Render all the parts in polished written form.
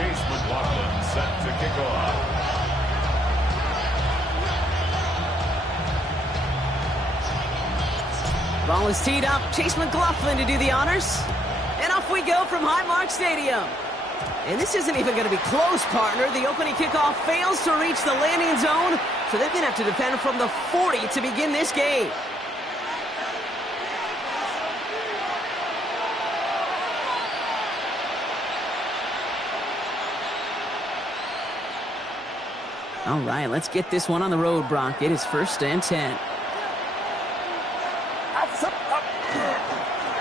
Chase McLaughlin set to kick off. Ball is teed up. Chase McLaughlin to do the honors. And off we go from Highmark Stadium. And this isn't even going to be close, partner. The opening kickoff fails to reach the landing zone, so they're going to have to defend from the 40 to begin this game. All right, let's get this one on the road, Brock. It is 1st and 10.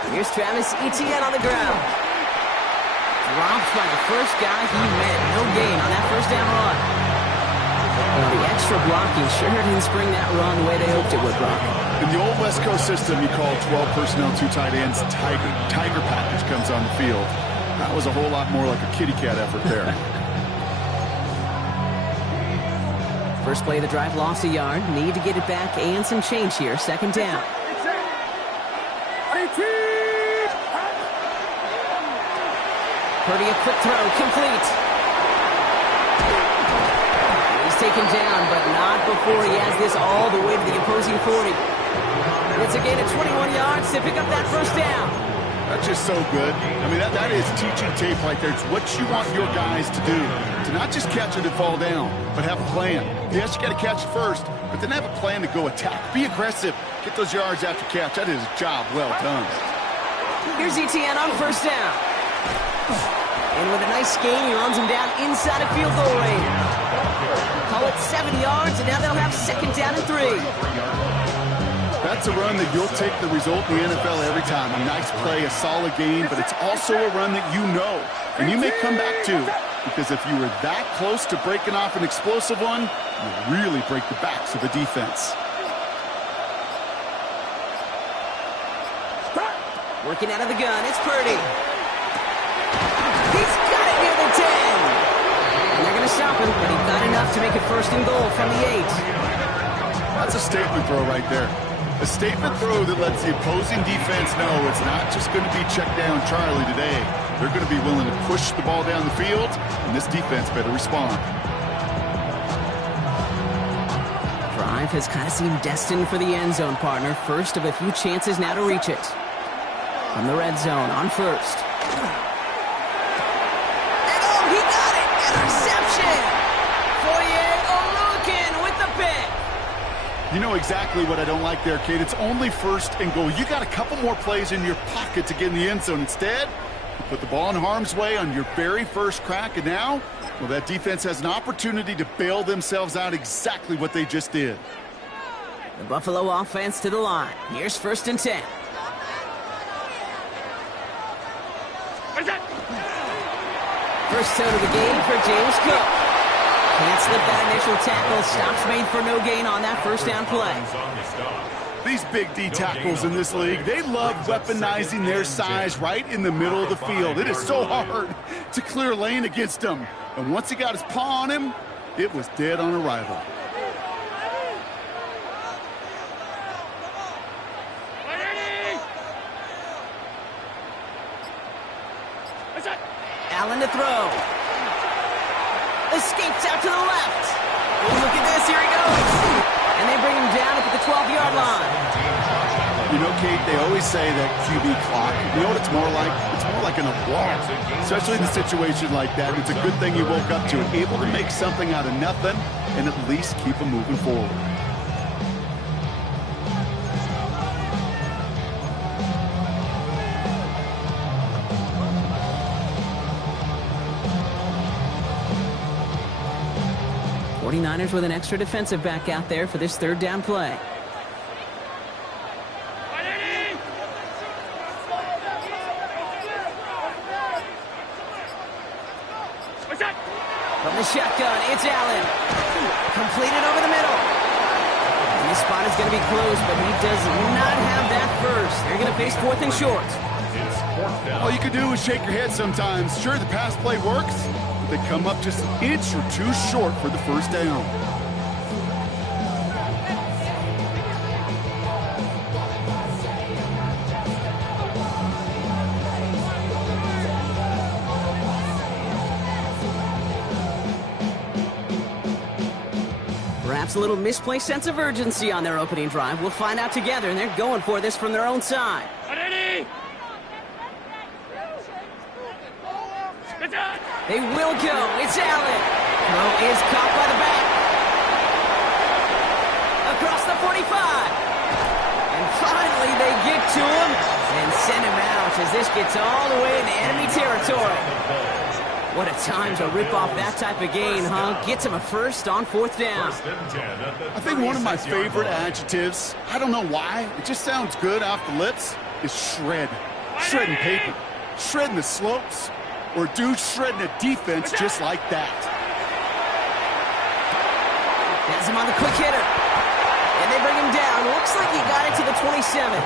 Here's Travis Etienne on the ground. Dropped by the first guy he met. No gain on that first down run. Well, the extra blocking sure didn't spring that run the way they hoped it would, Brock. In the old West Coast system, you call 12 personnel, 2 tight ends, Tiger package comes on the field. That was a whole lot more like a kitty cat effort there. First play of the drive, lost a yard. Need to get it back and some change here. 2nd down. Purdy, a quick throw, complete. He's taken down, but not before he has this all the way to the opposing 40. It's a gain of 21 yards to pick up that first down. That's just so good. I mean, that is teaching tape right there. It's what you want your guys to do. To not just catch it and fall down, but have a plan. Yes, you got to catch it first, but then have a plan to go attack. Be aggressive. Get those yards after catch. That is a job well done. Here's Etienne on first down. And with a nice gain, he runs him down inside of field goal range. Call it 7 yards, and now they'll have 2nd down and 3. That's a run that you'll take the result in the NFL every time. A nice play, a solid gain, but it's also a run that you know, and you may come back to, because if you were that close to breaking off an explosive one, you really break the backs of the defense. Working out of the gun, it's Purdy. He's got it near the 10. And they're going to stop him, but he got enough to make it 1st and goal from the 8. That's a statement throw right there. A statement throw that lets the opposing defense know it's not just going to be check down Charlie today. They're going to be willing to push the ball down the field, and this defense better respond. Drive has kind of seemed destined for the end zone, partner. First of a few chances now to reach it. From the red zone on first. And oh, he got it! Interception! Fourier Oluokun with the pick. You know exactly what I don't like there, Kate. It's only 1st and goal. You got a couple more plays in your pocket to get in the end zone. Instead, you put the ball in harm's way on your very first crack, and now, well, that defense has an opportunity to bail themselves out exactly what they just did. The Buffalo offense to the line. Here's 1st and 10. First toe of the game for James Cook. Can't slip that initial tackle. Stops made for no gain on that first down play. These big D tackles in this league, they love weaponizing their size right in the middle of the field. It is so hard to clear lane against them. And once he got his paw on him, it was dead on arrival. Allen to throw. Escapes out to the left. Oh, look at this. Here he goes. And they bring him down up at the 12-yard line. You know, Kate, they always say that QB clock. You know what it's more like? It's more like an applause. Especially in a situation like that. It's a good thing you woke up to it. Able to make something out of nothing and at least keep them moving forward. Niners with an extra defensive back out there for this 3rd down play. From the shotgun, it's Allen. Completed over the middle. And this spot is going to be close, but he does not have that first. They're going to face 4th and short. All you can do is shake your head sometimes. Sure, the pass play works. They come up just an inch or two short for the first down. Perhaps a little misplaced sense of urgency on their opening drive. We'll find out together, and they're going for this from their own side. They will go. It's Allen. Throw is caught by the back. Across the 45. And finally they get to him and send him out as this gets all the way into enemy territory. What a time to rip off that type of gain, huh? Gets him a first on 4th down. I think one of my favorite adjectives, I don't know why, it just sounds good off the lips, is shred. Shredding paper. Shredding the slopes. Or dude shredding a defense just like that. Has him on the quick hitter. And they bring him down. Looks like he got it to the 27.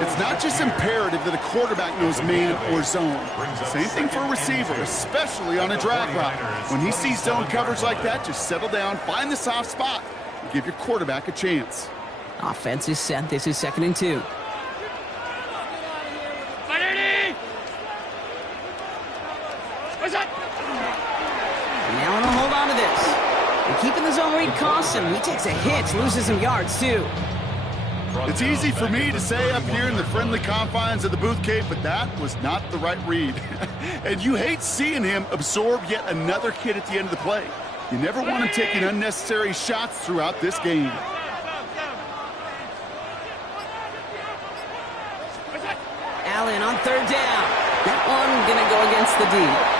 It's not just imperative that a quarterback knows man or zone. Same thing for a receiver, especially on a drag route. When he sees zone coverage like that, just settle down, find the soft spot, and give your quarterback a chance. Offense is set. This is 2nd and 2. Now on a hold on to this. And keeping the zone read costs him. He takes a hit, loses some yards too. It's easy for me to say up here in the friendly confines of the booth cave, but that was not the right read. And you hate seeing him absorb yet another hit at the end of the play. You never want him taking unnecessary shots throughout this game. Allen on 3rd down. That one gonna go against the D.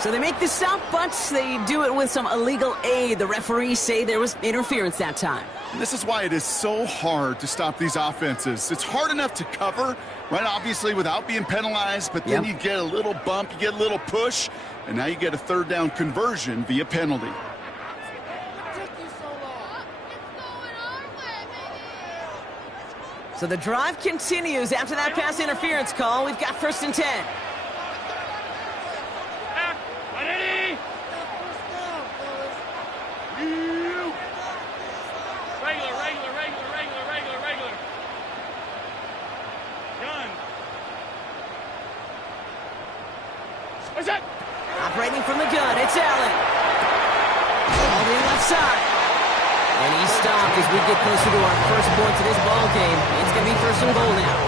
So they make the stop, but they do it with some illegal aid. The referees say there was interference that time. And this is why it is so hard to stop these offenses. It's hard enough to cover, right, obviously, without being penalized, but then you get a little bump, you get a little push, and now you get a 3rd down conversion via penalty. So the drive continues after that pass interference call. We've got 1st and 10. Operating from the gun, it's Allen. All the left side. And he's stopped as we get closer to our first points of this ball game. It's going to be 1st and goal now.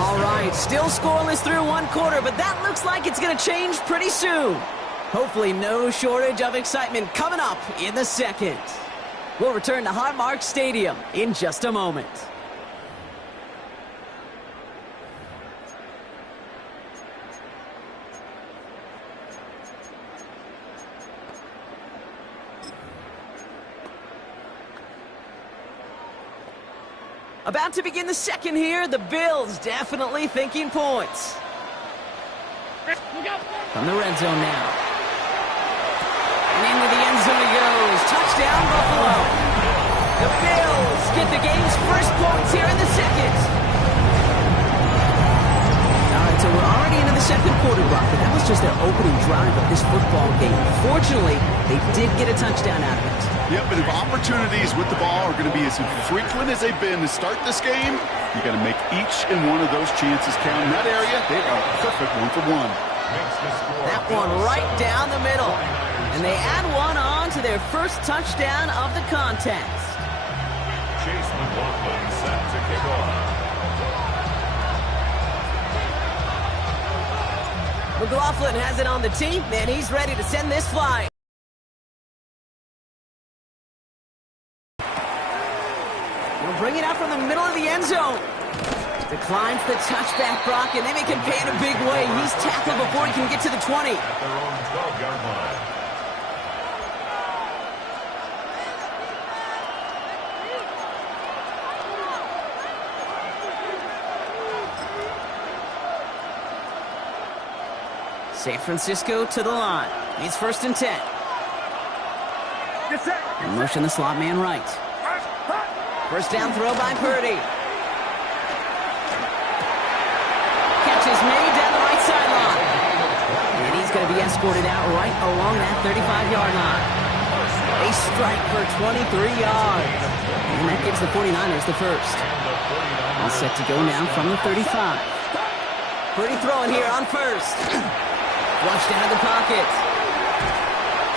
All right, still scoreless through 1 quarter, but that looks like it's going to change pretty soon. Hopefully no shortage of excitement coming up in the 2nd. We'll return to Highmark Stadium in just a moment. About to begin the 2nd here. The Bills definitely thinking points. From the red zone now. And into the end zone he goes. Touchdown, Buffalo. The Bills get the game's first points here in the 2nd. All right, so we're already into the 2nd quarter block, but that was just their opening drive of this football game. Fortunately, they did get a touchdown out of it. Yep, but if opportunities with the ball are going to be as infrequent as they've been to start this game, you got to make each and one of those chances count. In that area, they are perfect 1-for-1. That one right down the middle. And they add one on to their first touchdown of the contest. Chase McLaughlin set to kick off. McLaughlin has it on the tee, and he's ready to send this flying. He'll bring it out from the middle of the end zone. Declines the touchback, Brock, and they make him pay in a big way. He's tackled before he can get to the 20. At their own 12-yard line. San Francisco to the line. It's 1st and 10. And motion the slot man right. First down throw by Purdy. Catch is made down the right sideline. And he's going to be escorted out right along that 35-yard line. A strike for 23 yards. And that gives the 49ers the first. All set to go now from the 35. Pretty throwing here on first. Flushed out of the pocket.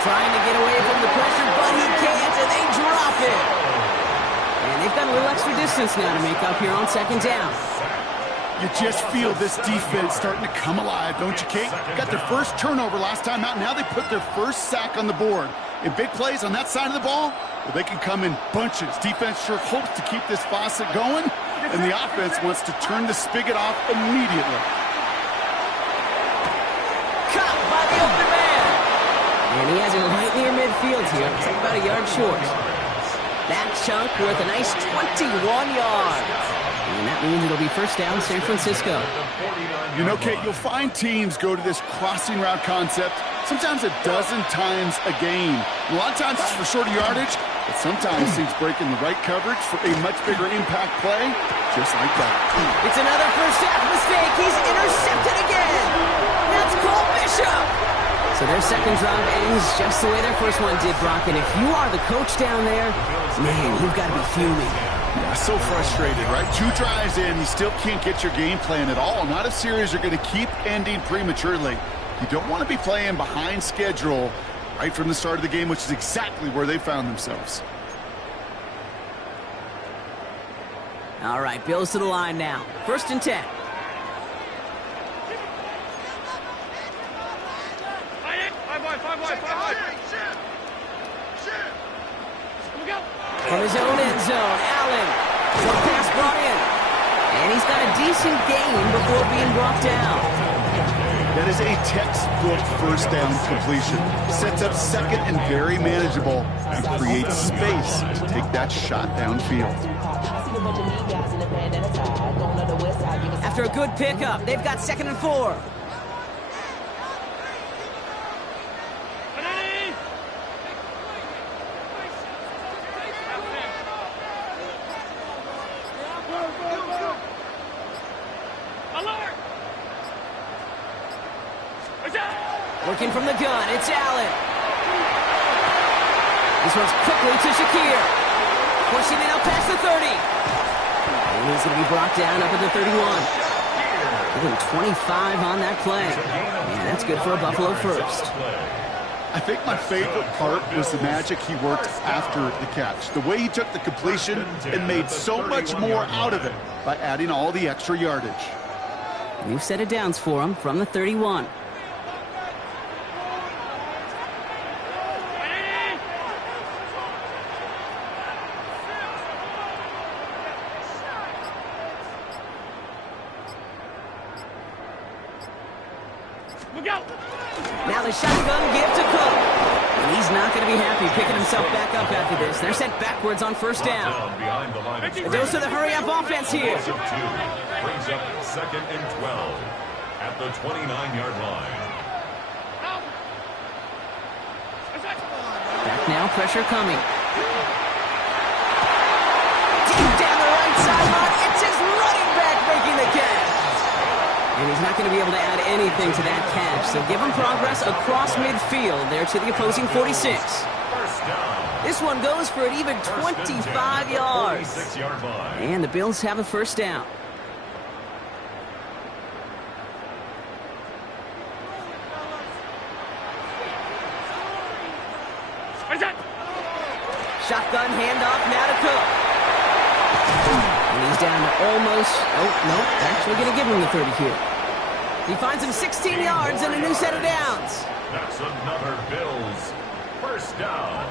Trying to get away from the pressure, but he can't, and they drop it. And they've got a little extra distance now to make up here on second down. You just feel this defense starting to come alive, don't you, Kate? Got their first turnover last time out. Now they put their first sack on the board. In big plays on that side of the ball, well, they can come in bunches. Defense sure hopes to keep this faucet going, and the offense wants to turn the spigot off immediately. Caught by the open man. And he has it right near midfield here. It's like about a yard short. That chunk worth a nice 21 yards. And that means it'll be first down, San Francisco. You know, Kate, you'll find teams go to this crossing route concept sometimes a dozen times a game. A lot of times it's for shorter yardage, but sometimes teams break in the right coverage for a much bigger impact play, just like that. It's another first half mistake. He's intercepted again. That's Cole Bishop. So their second drive ends just the way their first one did, Brock. And if you are the coach down there, man, you've got to be fuming. Yeah, so frustrated, right? 2 drives in, you still can't get your game plan at all. Not a series you're going to keep ending prematurely. You don't want to be playing behind schedule right from the start of the game, which is exactly where they found themselves. All right, Bills to the line now. First and 10. From his own end zone, Allen. Short pass brought in. And he's got a decent gain before being brought down. That is a textbook first down completion. Sets up second and very manageable and creates space to take that shot downfield. After a good pickup, they've got second and 4. Working from the gun, it's Allen. This one's quickly to Shakir. Pushing it up past the 30. And he's going to be brought down up at the 31. Give him 25 on that play. And that's good for a Buffalo first. I think my favorite part was the magic he worked after the catch. The way he took the completion and made so much more out of it by adding all the extra yardage. New set of downs for him from the 31. Now the shotgun give to Cook. And he's not going to be happy picking himself back up after this. They're sent backwards on first down. A dose of the hurry-up offense here. Brings up second and 12 at the 29-yard line. Back now, pressure coming. Deep down the right sideline, it's his running back making the catch. And he's not going to be able to add anything to that catch. So give him progress across midfield there to the opposing 46. This one goes for an even 25 yards. And the Bills have a first down. Shotgun handoff now to Cook. And he's down to almost, actually going to give him the 30 here. He finds him 16 yards and a new set of downs. That's another Bills first down.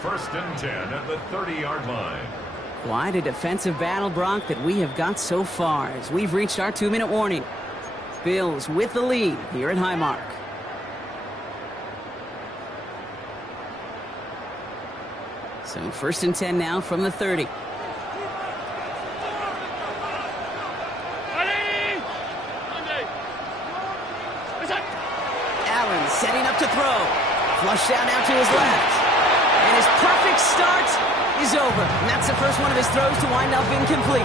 First and 10 at the 30-yard line. Quite a defensive battle, Brock, that we have got so far as we've reached our 2-minute warning. Bills with the lead here at Highmark. So first and 10 now from the 30. Allen setting up to throw. Flushed out now to his left. And his perfect start is over. And that's the first one of his throws to wind up incomplete.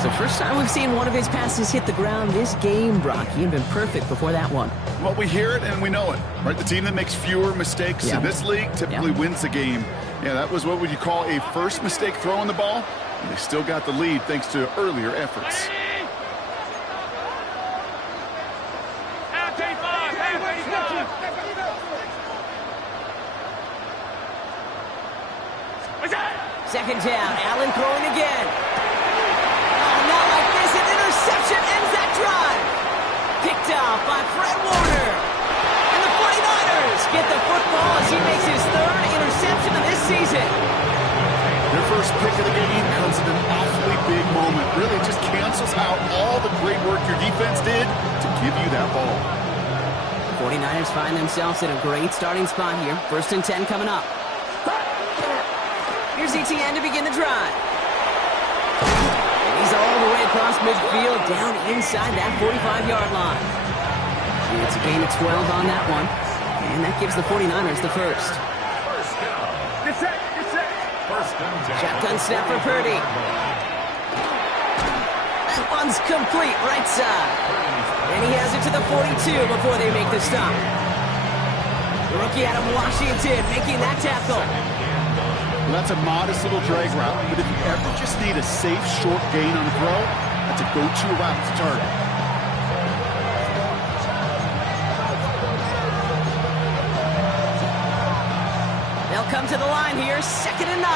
So first time we've seen one of his passes hit the ground this game, Brock. He had been perfect before that one. Well, we hear it and we know it, right? The team that makes fewer mistakes in this league typically wins the game. Yeah, that was what would you call a first mistake throwing the ball, and they still got the lead thanks to earlier efforts. Second down, Allen throwing again. Oh, not like this. An interception ends that drive. Picked off by Fred Warner. And the 49ers get the football as he makes his third interception of this season. Their first pick of the game comes at an awfully big moment. Really just cancels out all the great work your defense did to give you that ball. 49ers find themselves in a great starting spot here. 1st and 10 coming up. Here's ETN to begin the drive. And he's all the way across midfield, down inside that 45-yard line. And it's a gain of 12 on that one. And that gives the 49ers the first. First down. Get set. First and 10. Shotgun snap for Purdy. That one's complete, right side. And he has it to the 42 before they make the stop. The rookie out of Washington making that tackle. Well, that's a modest little drag route, but if you ever just need a safe, short gain on a throw, that's a go-to route to target. They'll come to the line here, 2nd and 9.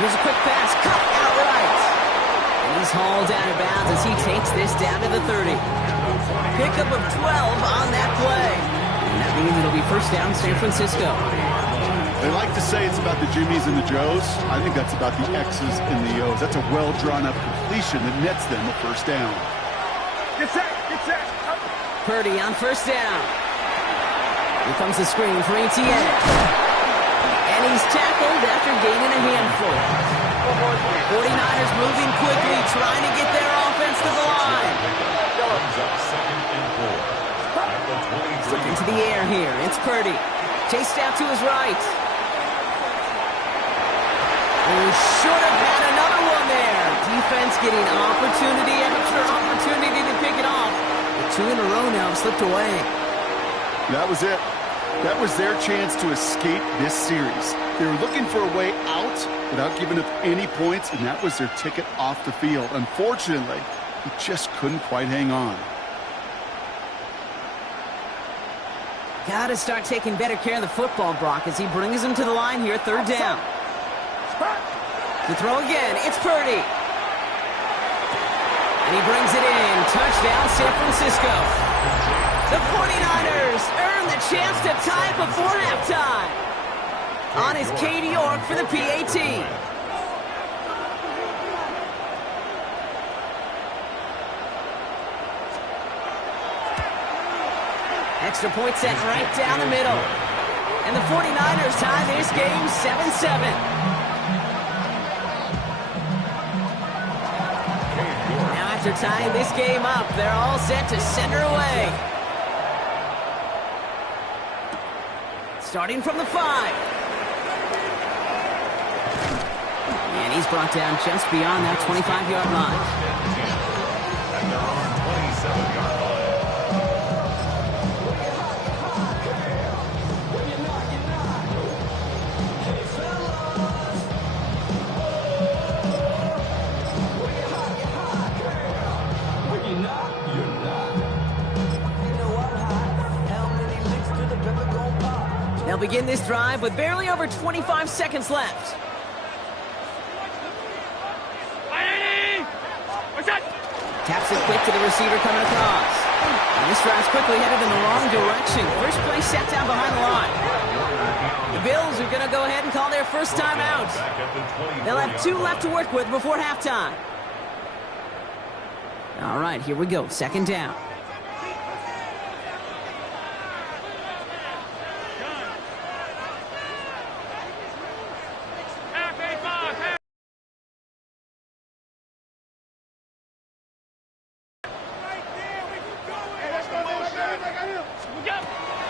Here's a quick pass, cut outright. And he's hauled out of bounds as he takes this down to the 30. Pickup of 12 on that play. And that means it'll be first down San Francisco. They like to say it's about the Jimmies and the Joes. I think that's about the X's and the O's. That's a well-drawn-up completion that nets them a first down. Get set. Purdy on first down. Here comes the screen for ETN. And he's tackled after gaining a handful. 49ers moving quickly, trying to get their offense to the line. Looking to the air here. It's Purdy. Chased out to his right. Oh, should have had another one there. Defense getting opportunity after opportunity to pick it off. The 2 in a row now have slipped away. That was it. That was their chance to escape this series. They were looking for a way out without giving up any points, and that was their ticket off the field. Unfortunately, he just couldn't quite hang on. Got to start taking better care of the football, Brock, as he brings him to the line here, 3rd down. To throw again, it's Purdy. And he brings it in. Touchdown, San Francisco. The 49ers earn the chance to tie it before halftime. On is Katie York for the PAT. Extra point set right down the middle. And the 49ers tie this game 7-7. Now after tying this game up, they're all set to send her away. Starting from the 5. And he's brought down just beyond that 25-yard line. And they're on 27-yard line. They'll begin this drive with barely over 25 seconds left. Taps it quick to the receiver coming across. And this drive's quickly headed in the wrong direction. First play set down behind the line. The Bills are going to go ahead and call their first time out. They'll have 2 left to work with before halftime. All right, here we go. 2nd down.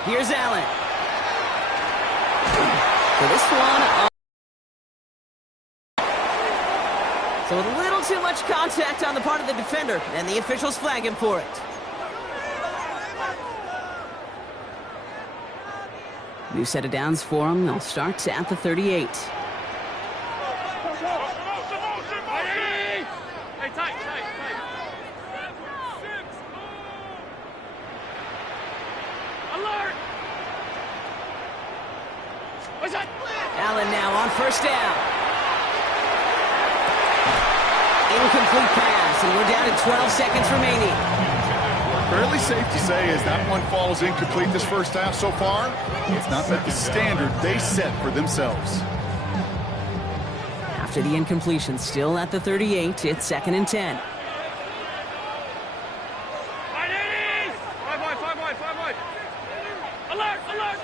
Here's Allen. For this one. So a little too much contact on the part of the defender, and the officials flag him for it. New set of downs for him. They'll start at the 38. Allen now on first down. Incomplete pass, and we're down to 12 seconds remaining. Fairly safe to say as that one falls incomplete this first half so far, it's not met the standard they set for themselves. After the incompletion, still at the 38, it's 2nd and 10. Five wide. Alert! Alert!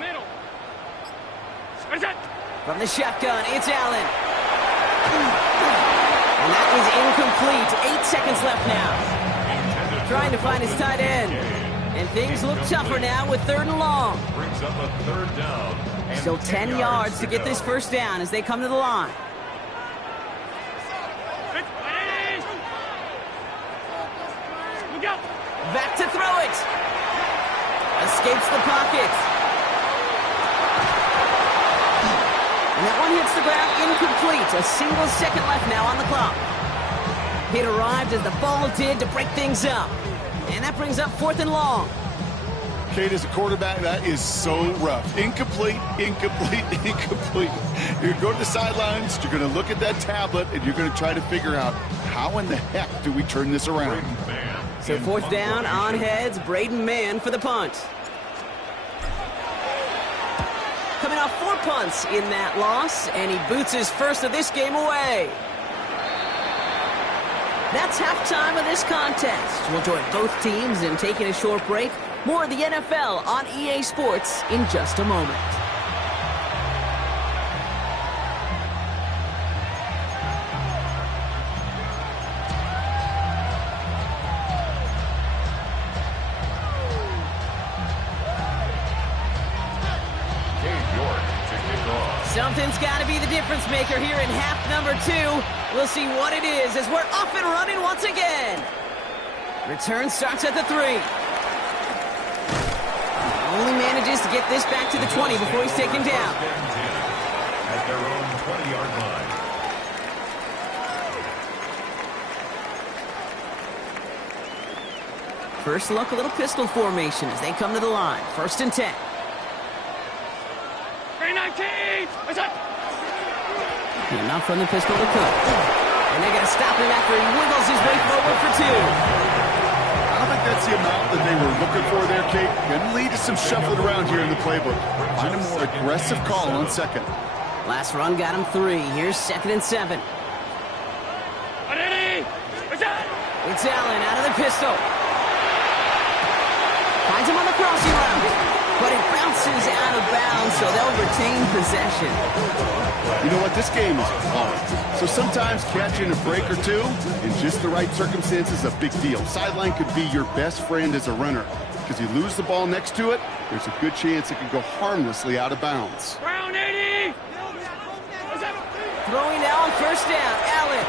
Middle. From the shotgun, it's Allen. And that is incomplete. 8 seconds left now. Trying to find his tight end. And things look tougher now with 3rd and long. Brings up a 3rd down. Still 10 yards to get this first down as they come to the line. Back to throw it. Escapes the pocket. And that one hits the ground incomplete. A single second left now on the clock. It arrived as the ball did to break things up. And that brings up 4th and long. Kate, as a quarterback, that is so rough. Incomplete. You're going to go to the sidelines, you're going to look at that tablet, and you're going to try to figure out how in the heck do we turn this around. So 4th down, on heads, Braden Mann for the punt. Coming off 4 punts in that loss, and he boots his first of this game away. That's halftime of this contest. We'll join both teams in taking a short break. More of the NFL on EA Sports in just a moment. Something's got to be the difference maker here in half number 2. We'll see what it is as we're off and running once again. Return starts at the 3. Only manages to get this back to the 20 before he's taken down. At their own 20-yard line. First look, a little pistol formation as they come to the line. 1st and 10. Enough from the pistol to Cook. And they're going to stop him after he wiggles his way forward for 2. I don't think that's the amount that they were looking for there, Kate. Going to lead to some shuffling around here in the playbook. Find a more aggressive call on 2nd. Last run got him 3. Here's 2nd and 7. It's Allen out of the pistol. Finds him on the crossing route. But it bounces out of bounds, so they'll retain possession. You know what? This game is hard. So sometimes catching a break or two in just the right circumstances is a big deal. Sideline could be your best friend as a runner. Because you lose the ball next to it, there's a good chance it could go harmlessly out of bounds. Round 80! Throwing now on 1st down, Allen.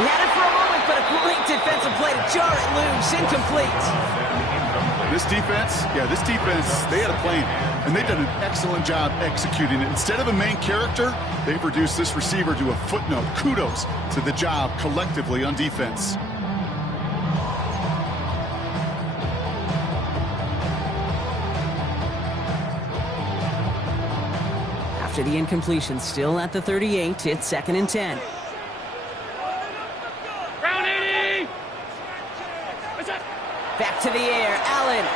He had it for a moment, but a great defensive play to jar it loose. Incomplete. This defense, they had a plan, and they've done an excellent job executing it. Instead of a main character, they've reduced this receiver to a footnote. Kudos to the job collectively on defense. After the incompletion, still at the 38, it's 2nd and 10. Round 80! Back to the air, Allen.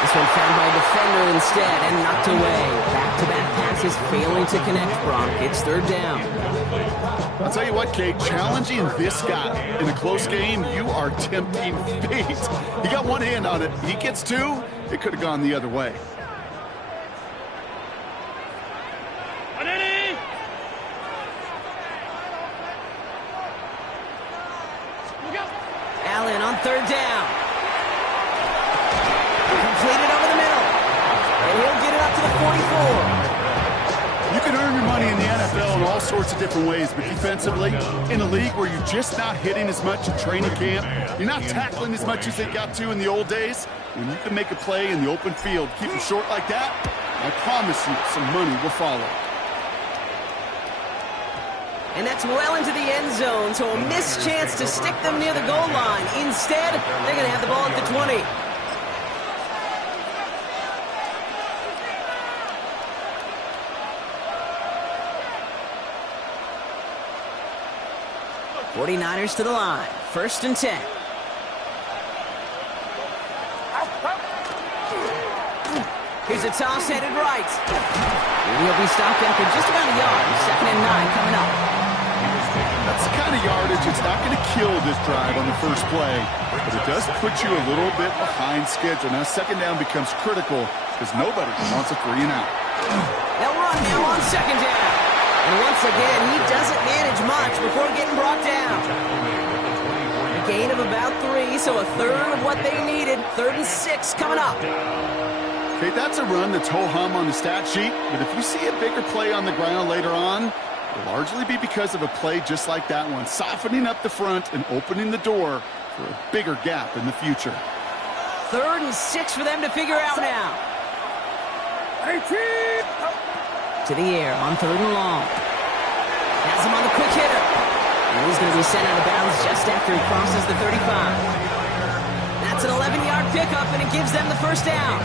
This one found by a defender instead and knocked away. Back-to-back passes failing to connect, Bronk. It's 3rd down. I'll tell you what, Kate, challenging this guy in a close game, you are tempting fate. He got one hand on it. He gets 2, it could have gone the other way. Allen on 3rd down. Completed over the middle. And he'll get it up to the 44. You can earn your money in the NFL in all sorts of different ways, but defensively, in a league where you're just not hitting as much in training camp, you're not tackling as much as they got to in the old days, when you can make a play in the open field, keep it short like that, I promise you some money will follow. And that's well into the end zone, so a missed chance to stick them near the goal line. Instead, they're going to have the ball at the 20. '49ers to the line. 1st and 10. Here's a toss headed right. And he'll be stopped after just about a yard. 2nd and 9 coming up. That's the kind of yardage. It's not going to kill this drive on the first play, but it does put you a little bit behind schedule. Now 2nd down becomes critical because nobody wants a 3 and out. They'll run now on 2nd down. And once again, he doesn't manage much before getting brought down. A gain of about 3, so a third of what they needed. 3rd and 6 coming up. Okay, that's a run that's ho-hum on the stat sheet, but if you see a bigger play on the ground later on, it'll largely be because of a play just like that one, softening up the front and opening the door for a bigger gap in the future. 3rd and 6 for them to figure out now. To the air on 3rd and long. Has him on the quick hitter. And he's going to be sent out of bounds just after he crosses the 35. That's an 11-yard pickup, and it gives them the 1st down.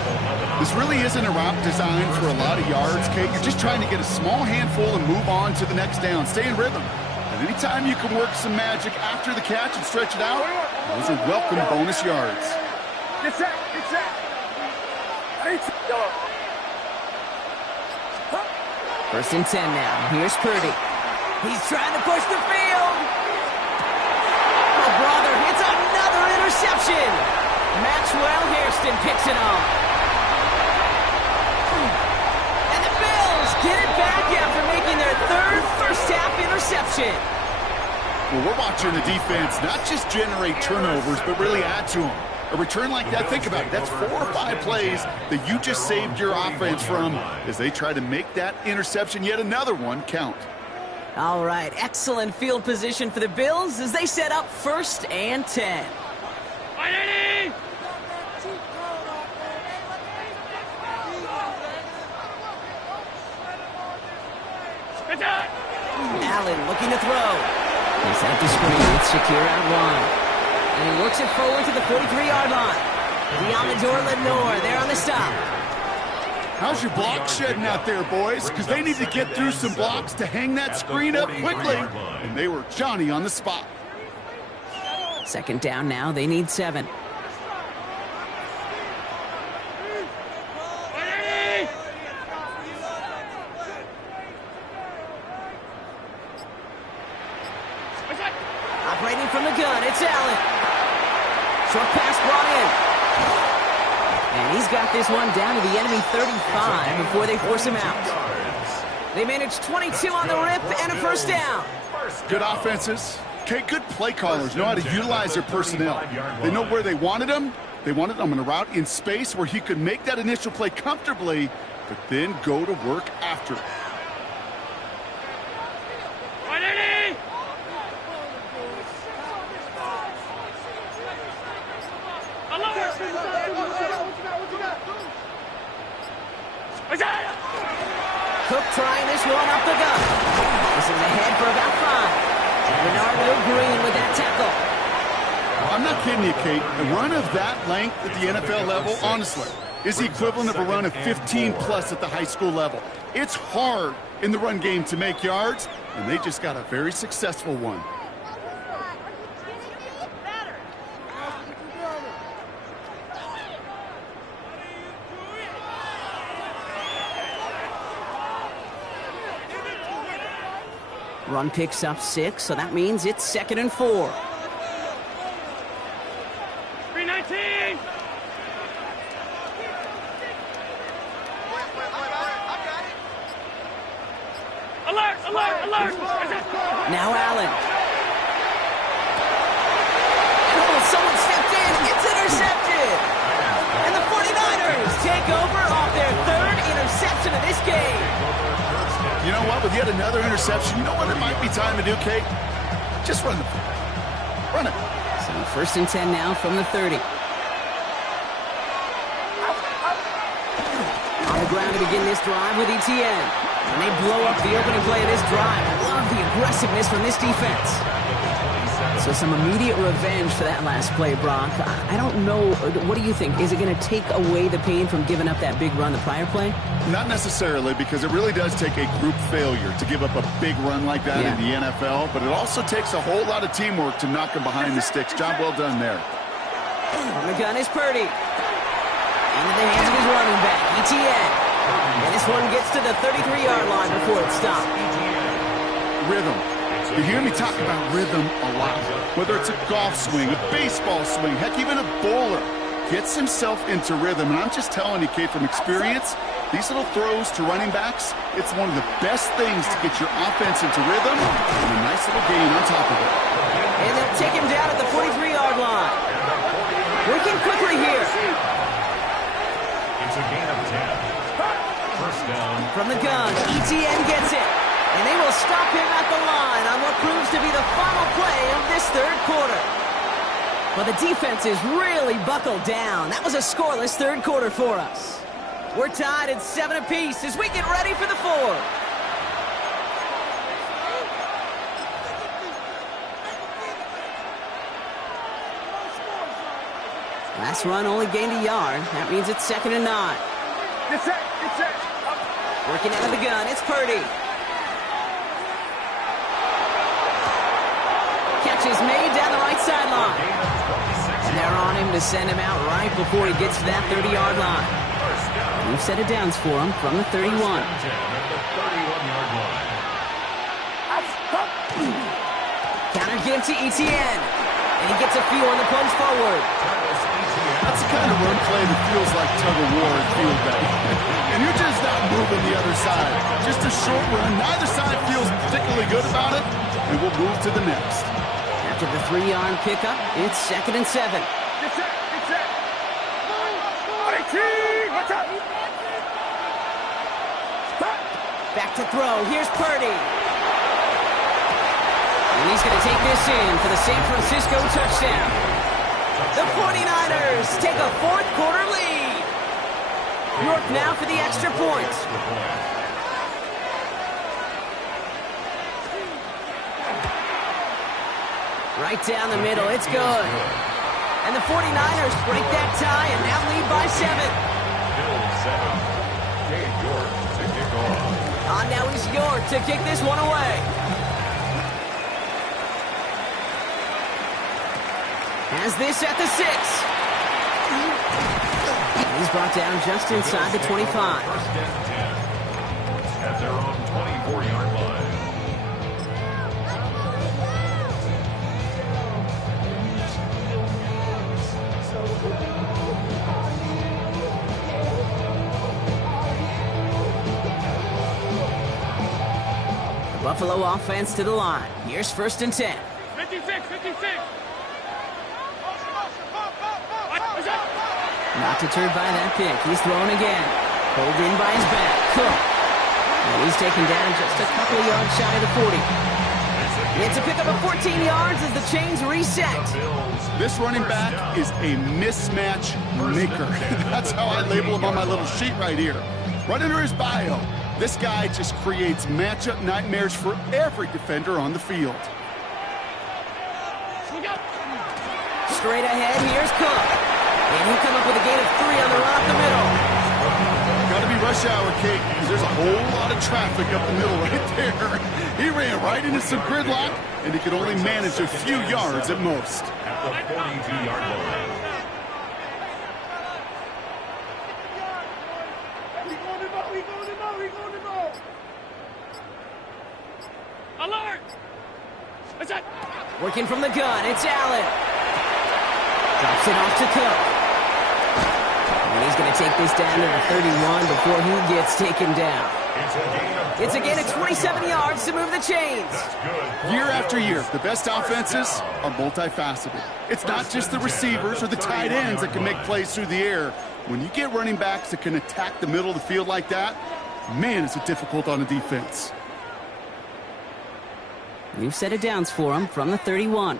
This really isn't a route designed for a lot of yards, Kate. You're just trying to get a small handful and move on to the next down. Stay in rhythm. And anytime you can work some magic after the catch and stretch it out, those are welcome bonus yards. Get set. 1st and 10 now. Here's Purdy. He's trying to push the field. Oh, brother, it's another interception. Maxwell Hairston picks it off. And the Bills get it back after making their 3rd first-half interception. Well, we're watching the defense not just generate turnovers, but really add to them. A return like that, think about it, that's 4 or 5 plays that you just saved your offense from as they try to make that interception, yet another one, count. All right, excellent field position for the Bills as they set up 1st and 10. Allen looking to throw. He's at the screen. It's secure out wide. And he works it forward to the 43-yard line. Diamador Lenore there on the stop. How's your block shedding out there, boys? Because they need to get through some blocks to hang that screen up quickly. And they were Johnny on the spot. 2nd down now. They need 7. Operating from the gun, it's Allen. Short pass brought in. And he's got this one down to the enemy 35 before they force him out. They manage 22 on the rip and a 1st down. Good offenses. Okay, good play callers know how to utilize their personnel. They know where they wanted them. They wanted them on a route in space where he could make that initial play comfortably, but then go to work after it. Cook trying this one up the gut. This is ahead for about 5. And Bernardo Green with that tackle. I'm not kidding you, Kate. A run of that length at the NFL level, honestly, is the equivalent of a run of 15-plus at the high school level. It's hard in the run game to make yards, and they just got a very successful one. Run picks up 6, so that means it's 2nd and 4. 319. Alert! Now Allen. Oh, someone stepped in. It's intercepted. And the 49ers take over off their 3rd interception of this game. You know what? With yet another interception, you know what it might be time to do, Kate? Just run the ball. Run it. So 1st and 10 now from the 30. On the ground to begin this drive with ETN. And they blow up the opening play of this drive. I love the aggressiveness from this defense. So some immediate revenge for that last play, Brock. I don't know. What do you think? Is it going to take away the pain from giving up that big run the prior play? Not necessarily, because it really does take a group failure to give up a big run like that in the NFL. But it also takes a whole lot of teamwork to knock him behind the sticks. Job well done there. On the gun is Purdy. Into the hands of his running back, ETN. And this one gets to the 33-yard line before it stopped. Rhythm. You hear me talk about rhythm a lot. Whether it's a golf swing, a baseball swing, heck, even a bowler gets himself into rhythm. And I'm just telling you, Kate, from experience, these little throws to running backs, it's one of the best things to get your offense into rhythm and a nice little gain on top of it. And they'll take him down at the 43-yard line. Working quickly here. It's a gain of 10. First down. From the gun, ETN gets it. And they will stop him at the line on what proves to be the final play of this third quarter. Well, the defense is really buckled down. That was a scoreless third quarter for us. We're tied at 7 apiece as we get ready for the fourth. Last run only gained a yard. That means it's 2nd and 9. Get set. Working out of the gun, it's Purdy. Catch is made down the right sideline. And they're on him to send him out right before he gets to that 30-yard line. We've set it downs for him from the 31. Counter give to ETN. And he gets a few on the plunge forward. That's the kind of run play that feels like tug-of-war in field day. And you're just not moving the other side. Just a short run. Neither side feels particularly good about it. And we'll move to the next. After the 3-yard pickup, it's 2nd and 7. Get set. What's up? Back to throw. Here's Purdy. And he's going to take this in for the San Francisco touchdown. The 49ers take a fourth quarter lead. York now for the extra point. Right down the middle, it's good. And the 49ers break that tie and now lead by 7. Bills 7. Jay York to kick off. Now he's York to kick this one away. Has this at the 6. He's brought down just inside the 25. First and 10 at their own 24-yard line. The Buffalo offense to the line. Here's 1st and 10. 56. Not deterred by that pick. He's thrown again. Pulled in by his back. Cook. And he's taken down just a couple of yards shy of the 40. It's a pickup of 14 yards as the chains reset. This running back is a mismatch maker. That's how I label him on my little sheet right here. Right under his bio. This guy just creates matchup nightmares for every defender on the field. Straight ahead, here's Cook. And he'll come up with a gain of 3 on the run up the middle. Got to be rush hour, Kate, because there's a whole lot of traffic up the middle right there. He ran right into some gridlock, and he could only manage a few yards at most. At the 42-yard line. We going to go. Alert! What's that? Working from the gun, it's Allen. Drops it off to Cook. And he's going to take this down to the 31 before he gets taken down. It's a gain of 27 yards to move the chains. Year after year, the best offenses are multifaceted. It's not just the receivers or the tight ends that can make plays through the air. When you get running backs that can attack the middle of the field like that, man, is it difficult on a defense. We've set it downs for him from the 31.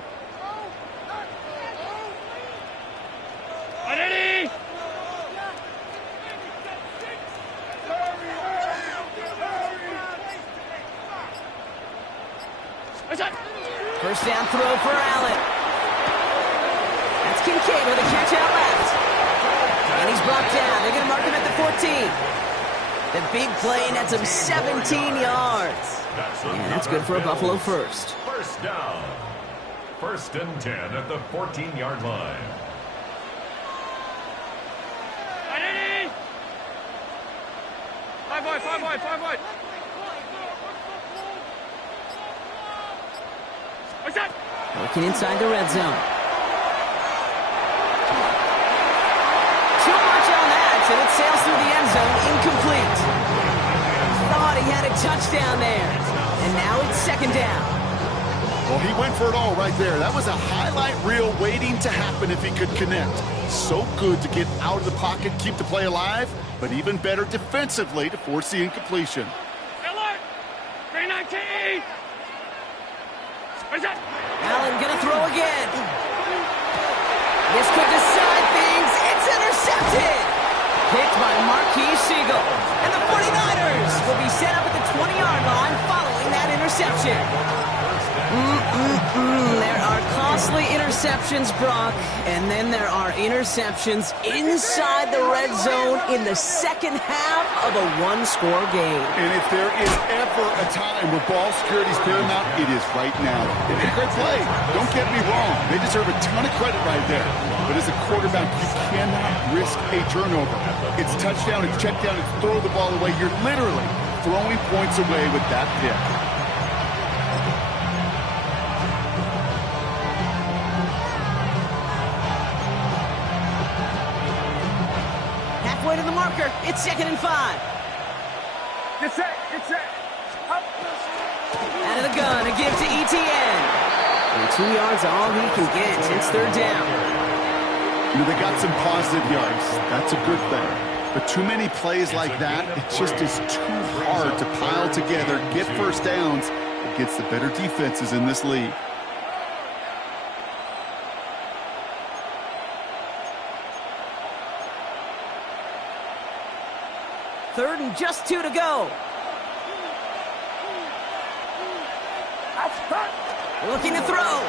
That's it. First down throw for Allen. That's Kincaid with a catch out left. And he's brought down. They're going to mark him at the 14. The big play nets him 17 yards. And that's good for a Buffalo first. First down. First and 10 at the 14-yard line. Ready? Five wide. What's that? Working inside the red zone. Too much on that, and it sails through the end zone, incomplete. Thought he had a touchdown there, and now it's second down. Well, he went for it all right there. That was a highlight reel waiting to happen if he could connect. So good to get out of the pocket, keep the play alive, but even better defensively to force the incompletion. Alert! 319! What's that? Allen gonna throw again. This could decide things. It's intercepted. Picked by Marquise Siegel. And the 49ers will be set up at the 20-yard line following that interception. There are costly interceptions, Brock, and then there are interceptions inside the red zone in the second half of a one-score game. And if there is ever a time where ball security is paramount, it is right now. They made a great play. Don't get me wrong. They deserve a ton of credit right there. But as a quarterback, you cannot risk a turnover. It's touchdown, it's check down, it's throw the ball away. You're literally throwing points away with that pick. Halfway to the marker. It's 2nd and 5. Get set. Up. Out of the gun, a give to ETN. And 2 yards all he can get. It's third down. You know, they got some positive yards. That's a good thing. But too many plays like that, it just is too hard to pile together, get first downs against the better defenses in this league. Third and just 2 to go. Looking to throw.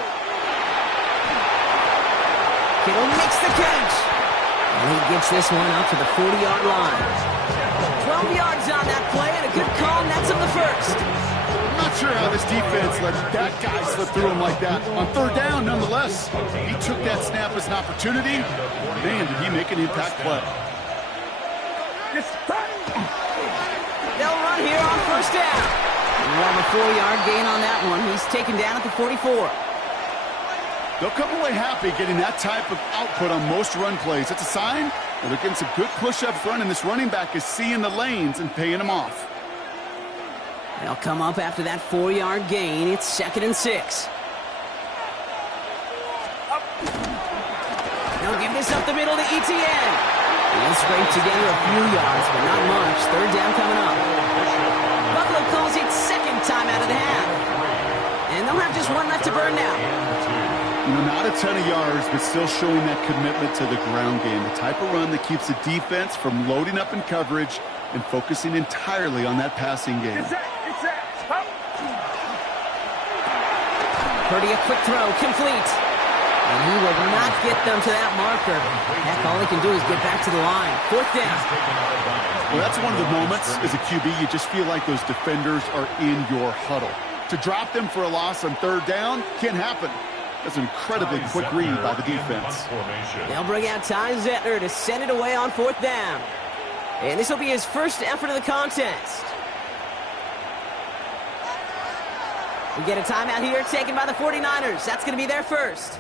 Kittle makes the catch. And he gets this one out to the 40-yard line. 12 yards on that play, and a good call nets him the first. I'm not sure how this defense let that guy slip through him like that. On third down, nonetheless, he took that snap as an opportunity. Man, did he make an impact play. They'll run here on first down. And we'll have a 4-yard gain on that one. He's taken down at the 44. They'll come away happy getting that type of output on most run plays. It's a sign that they're getting some good push up front, and this running back is seeing the lanes and paying them off. They'll come up after that 4-yard gain. It's 2nd and 6. They'll give this up the middle to ETN. He'll scrape together a few yards, but not much. Third down coming up. Buffalo calls it second time out of the half. And they'll have just one left to burn now. You know, not a ton of yards, but still showing that commitment to the ground game. The type of run that keeps the defense from loading up in coverage and focusing entirely on that passing game. Purdy, a quick throw, complete. And he will not get them to that marker. Heck, all he can do is get back to the line. Fourth down. Well, that's one of the moments as a QB, you just feel like those defenders are in your huddle. To drop them for a loss on third down can't happen. That's an incredibly quick read by the defense. They'll bring out Ty Zettler to send it away on fourth down. And this will be his first effort of the contest. We get a timeout here taken by the 49ers. That's going to be their first.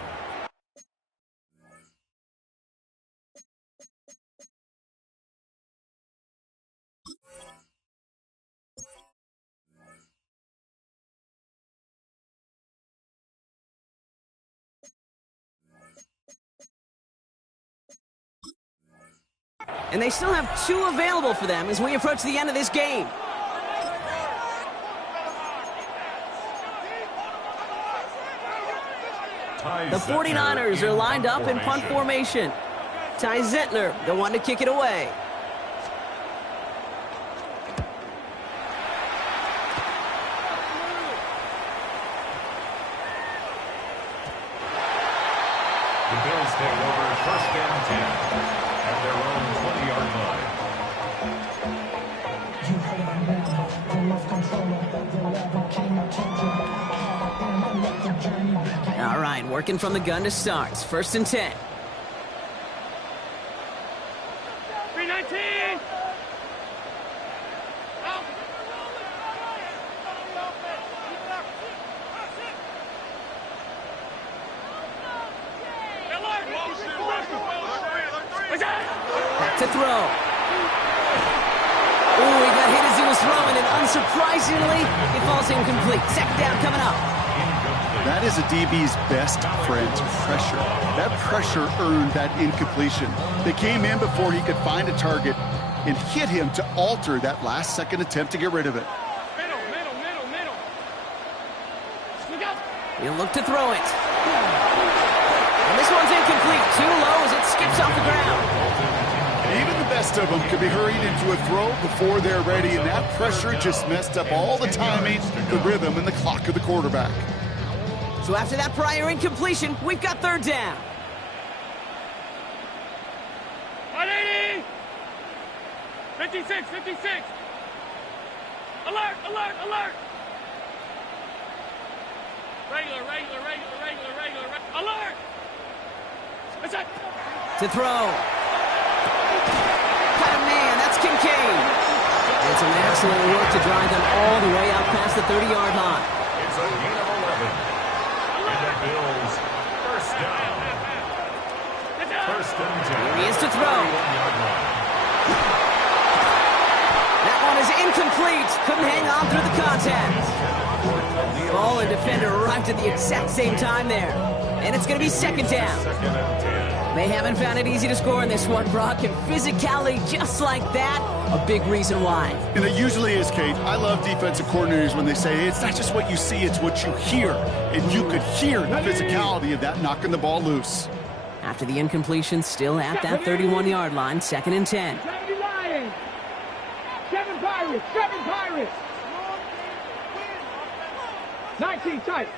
And they still have 2 available for them as we approach the end of this game. The 49ers are lined up in punt formation. Ty Zettler, the one to kick it away. and 10 at their own 20-yard line. All right, working from the gun to start. It's 1st and 10. 319. Back to throw. Oh, he got hit as he was throwing, and unsurprisingly, it falls incomplete. 2nd down coming up. That is a DB's best friend, pressure. That pressure earned that incompletion. They came in before he could find a target and hit him to alter that last-second attempt to get rid of it. Middle. He'll look to throw it. And this one's incomplete. Too low as it skips off the ground. Even the best of them could be hurried into a throw before they're ready, and that pressure just messed up all the timing, the rhythm, and the clock of the quarterback. So after that prior incompletion, we've got 3rd down. 180. 56. Alert. Regular. Alert. What's that? To throw. Got a man, that's Kincaid. And some excellent work to drive them all the way out past the 30-yard line. It's a gain of 11. And the Bills, 1st down. 1st and 10. Here he is to throw. 31-yard line. That one is incomplete. Couldn't hang on through the contact. Ball and defender arrived at the exact same time there. And it's going to be 2nd down. 2nd and 10. They haven't found it easy to score in this one, Brock, and physicality just like that, a big reason why. And it usually is, Kate. I love defensive coordinators when they say, hey, it's not just what you see, it's what you hear. And you could hear the physicality of that knocking the ball loose. After the incompletion, still at that 31-yard line, 2nd and 10. 70 Lions. 7 Pirates. 19 tight.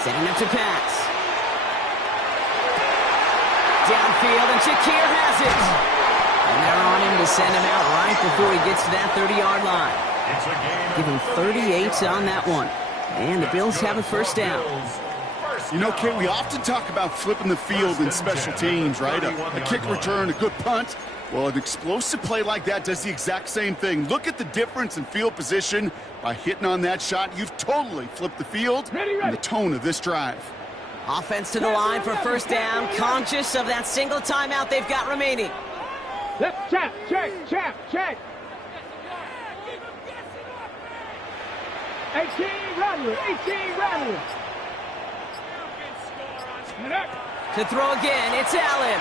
Setting up to pass. Downfield, and Shakir has it. And they're on him to send him out right before he gets to that 30-yard line. Give him 38 on that one. And the Bills have a 1st down. You know, Kate, we often talk about flipping the field in special teams, right? A kick return, a good punt. Well, an explosive play like that does the exact same thing. Look at the difference in field position. By hitting on that shot, you've totally flipped the field and the tone of this drive. Offense to the line for 1st down, conscious of that single timeout they've got remaining. Let's check. 18 Rattler. To throw again, it's Allen.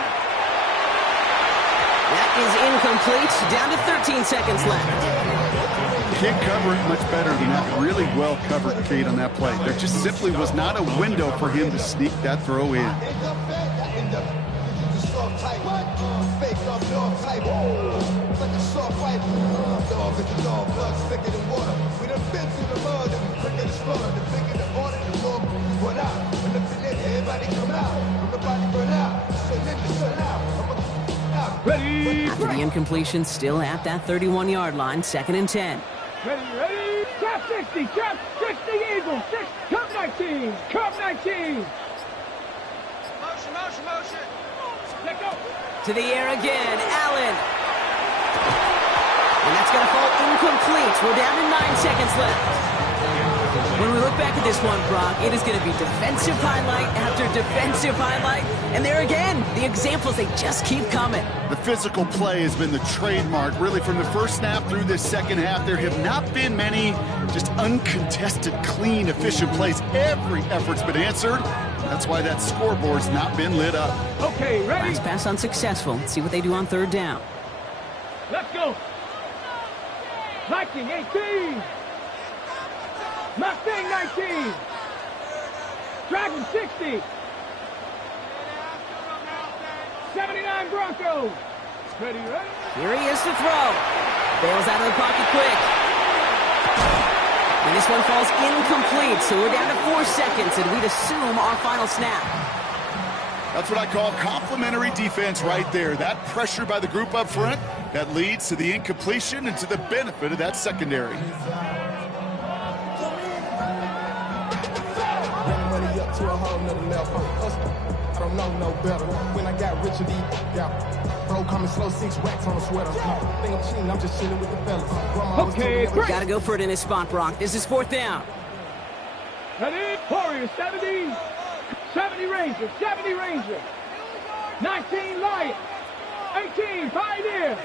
That is incomplete, down to 13 seconds left. Can't cover it much better than that. Really well covered, Kate, on that play. There just simply was not a window for him to sneak that throw in. After the incompletion, still at that 31-yard line, 2nd and 10. Ready. Trap 60, Eagles. Come 19. Motion. Let go. To the air again, Allen. And that's going to fall incomplete. We're down to 9 seconds left. When we look back at this one, Brock, it is going to be defensive highlight after defensive highlight. And there again, the examples, they just keep coming. The physical play has been the trademark, really, from the first snap through this second half. There have not been many just uncontested, clean, efficient plays. Every effort's been answered. That's why that scoreboard's not been lit up. Okay, ready. Last pass unsuccessful. Let's see what they do on 3rd down. Let's go. Viking 18. Mustang 19. Dragon 60. 79 Broncos. Ready. Here he is to throw. Bails out of the pocket quick. And this one falls incomplete, so we're down to 4 seconds, and we'd assume our final snap. That's what I call complementary defense right there. That pressure by the group up front, that leads to the incompletion and to the benefit of that secondary. To a whole nother level. I don't know no better. When I got rich and deep, bro, coming slow, 6 racks on a sweater. Think I'm cheating, I'm just chilling with the fellas. Okay, gotta go for it in his spot, Brock. This is 4th down. Ready? Warriors, 70. 70 Rangers, 70 Rangers. 19 Lions. 18 Pioneers.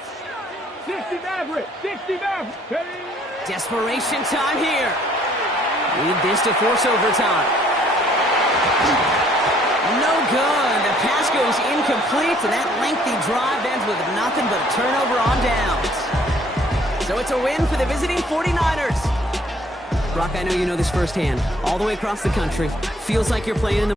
60 Mavericks, 60 Mavericks. Ready? Desperation time here. Need this to force overtime. No good. The pass goes incomplete, and that lengthy drive ends with nothing but a turnover on downs. So it's a win for the visiting 49ers. Brock, I know you know this firsthand. All the way across the country. Feels like you're playing in the